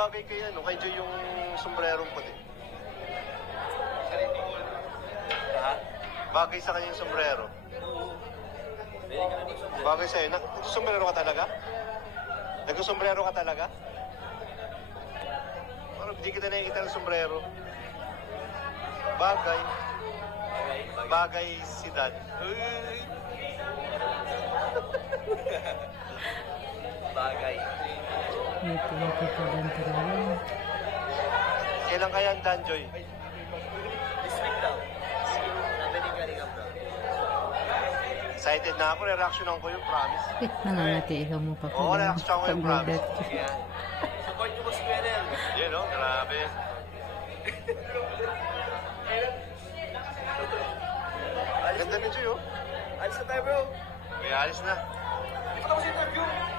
bagay kay ano, kay Joy yung sombrerong puti. Ha? Bagay sa kanya yung sombrero. Bagay sa'yo. Nagsusombrero ka talaga? Nagsusombrero ka talaga? Parang hindi kita nakikita ng sombrero. Bagay. Bagay si Dad. Bagay. May pinapitagan talaga. Kailan kaya ang Danjoy? This week daw. Sabi ni Kalinga bro. Excited na ako. Re-reactionan ko yung promise. Nangangati ikaw mo pa pala. Oo, reaction ko yung promise. Kaya, support nyo po si Kuya. Yan o, grabe. Ganda na Joy oh. Alis na tayo bro. May alis na. Hindi pa tapos interview.